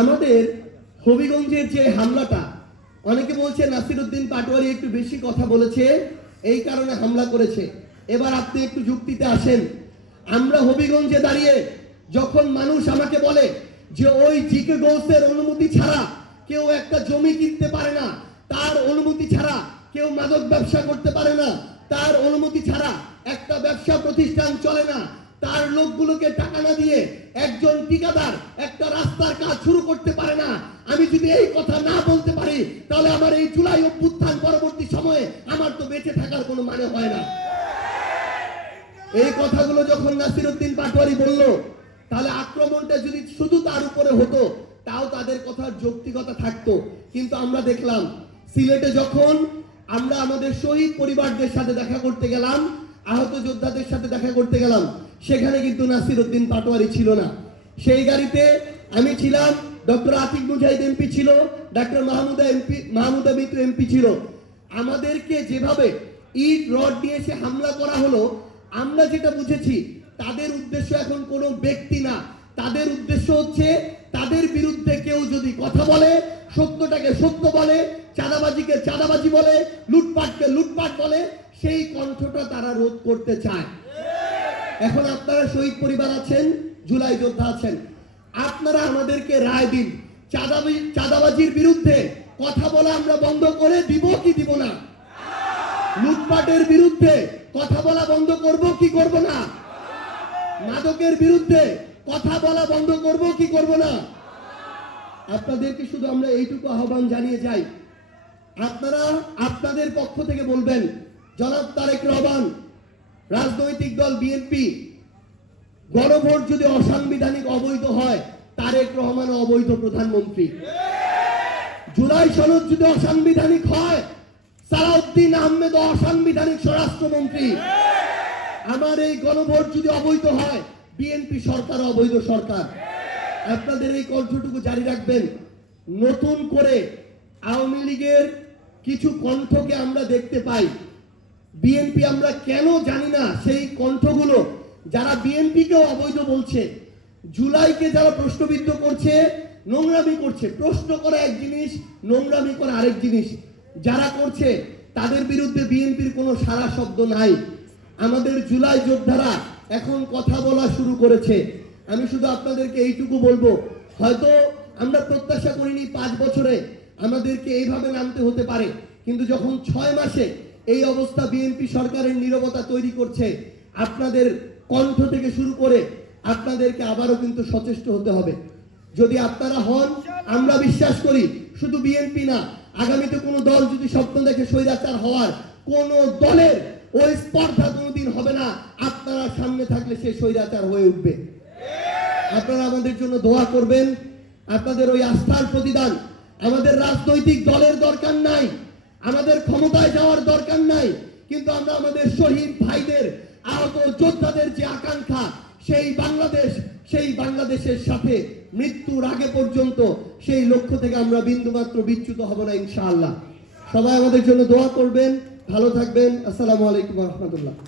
আমাদের হবিগঞ্জের যে হামলাটা, অনেকে বলছে নাসিরউদ্দিন পাটোয়ারি একটু বেশি কথা বলেছে, এই কারণে হামলা করেছে। এবার আপনি একটু যুক্তিতে আসেন। আমরা হবিগঞ্জে দাঁড়িয়ে যখন মানুষ আমাকে বলে যে ওই জিকে গৌসের অনুমতি ছাড়া কেউ একটা জমি কিনতে পারে না, তার অনুমতি ছাড়া কেউ মাদক ব্যবসা করতে পারে না, তার অনুমতি ছাড়া একটা ব্যবসা প্রতিষ্ঠান চলে না, তার লোকগুলোকে টাকা না দিয়ে একজন ঠিকাদার একটা রাস্তার কাজ শুরু করতে পারে না, আমি যদি এই কথা না বলতে পারি তাহলে আমার এই জুলাই অভ্যুত্থান পরবর্তী সময়ে আমার তো বেঁচে থাকার কোনো মানে হয় না। এই কথাগুলো যখন নাসিরউদ্দিন পাটোয়ারি বলল, তাহলে আক্রমণটা যদি শুধু তার উপরে হতো তাও তাদের কথার যৌক্তিকতা থাকতো। কিন্তু আমরা দেখলাম সিলেটে যখন আমরা আমাদের শহীদ পরিবারদের সাথে দেখা করতে গেলাম, আহত যোদ্ধাদের সাথে দেখা করতে গেলাম, সেখানে কিন্তু নাসিরউদ্দিন পাটোয়ারি ছিল না। সেই গাড়িতে আমি ছিলাম, ডক্টর আতিক মুজাহিদ এমপি ছিল, ডক্টর মাহমুদা মিত্র এমপি ছিল। আমাদেরকে যেভাবে ইট রড দিয়ে এসে হামলা করা হলো, আমরা যেটা বুঝেছি তাদের উদ্দেশ্য এখন কোনো ব্যক্তি না, তাদের উদ্দেশ্য হচ্ছে তাদের বিরুদ্ধে কেউ যদি কথা বলে, সত্যটাকে সত্য বলে, চাঁদাবাজিকে চাঁদাবাজি বলে, লুটপাটকে লুটপাট বলে, সেই কণ্ঠটা তারা রোধ করতে চায়। এখন আপনারা শহীদ পরিবার আছেন, জুলাই যোদ্ধা আছেন, আপনারা আমাদেরকে রায় দিন। চাঁদাবাজির বিরুদ্ধে কথা বলা আমরা বন্ধ করে দিব কি দিব না? লুটপাটের বিরুদ্ধে কথা বলা বন্ধ করব কি করব না? মাদকের বিরুদ্ধে কথা বলা বন্ধ করব কি করব না? আপনাদেরকে শুধু আমরা এইটুকু আহ্বান জানিয়ে যাই, আপনারা আপনাদের পক্ষ থেকে বলবেন, জনাব তারেক রহমান, রাজনৈতিক দল বিএনপি, গণভোট যদি অসাংবিধানিক অবৈধ হয়, তারেক রহমান অবৈধ প্রধানমন্ত্রী। জুলাই সনদ যদি অসাংবিধানিক হয়, সালাউদ্দিন আহমেদ অসাংবিধানিক স্বরাষ্ট্রমন্ত্রী। আমার এই গণভোট যদি অবৈধ হয়, বিএনপি সরকার অবৈধ সরকার। আপনাদের এই কণ্ঠটুকু জারি রাখবেন। নতুন করে আওয়ামী লীগের কিছু কণ্ঠকে আমরা দেখতে পাই, বিএনপি আমরা কেন জানি না, সেই কণ্ঠগুলো যারা বিএনপিকেও অবৈধ বলছে, জুলাইকে যারা প্রশ্নবিদ্ধ করছে, নোংরামি করছে। প্রশ্ন করা এক জিনিস, নোংরামি করা আরেক জিনিস। যারা করছে তাদের বিরুদ্ধে বিএনপির কোনো সারা শব্দ নাই। আমাদের জুলাই যোদ্ধারা এখন কথা বলা শুরু করেছে। আমি শুধু আপনাদেরকে এইটুকু বলবো, হয়তো আমরা প্রত্যাশা করিনি 5 বছরে আমাদেরকে এইভাবে নামতে হতে পারে, কিন্তু যখন 6 মাসে এই অবস্থা বিএনপি সরকারের নীরবতা তৈরি করছে, আপনাদের কণ্ঠ থেকে শুরু করে আপনাদেরকে আবারও কিন্তু সচেষ্ট হতে হবে। যদি আপনারা হন, আমরা বিশ্বাস করি শুধু বিএনপি না, আগামীতে কোনো দল যদি স্বপ্ন দেখে স্বৈরাচার হওয়ার, কোন দলের ওই স্পর্ধা কোনোদিন হবে না। আপনারা সামনে থাকলে সে স্বৈরাচার হয়ে উঠবে। আপনারা আমাদের জন্য দোয়া করবেন। আপনাদের ওই আস্থার প্রতিদান, আমাদের রাজনৈতিক দলের দরকার নাই, আমাদের ক্ষমতায় যাওয়ার দরকার নাই, কিন্তু আমরা আমাদের শহীদ ভাইদের, আহত যোদ্ধাদের যে আকাঙ্ক্ষা, সেই বাংলাদেশের সাথে মৃত্যুর আগে পর্যন্ত সেই লক্ষ্য থেকে আমরা বিন্দুমাত্র বিচ্যুত হব না ইনশাআল্লাহ। সবাই আমাদের জন্য দোয়া করবেন। ভালো থাকবেন। আসসালামু আলাইকুম ওয়া রাহমাতুল্লাহ।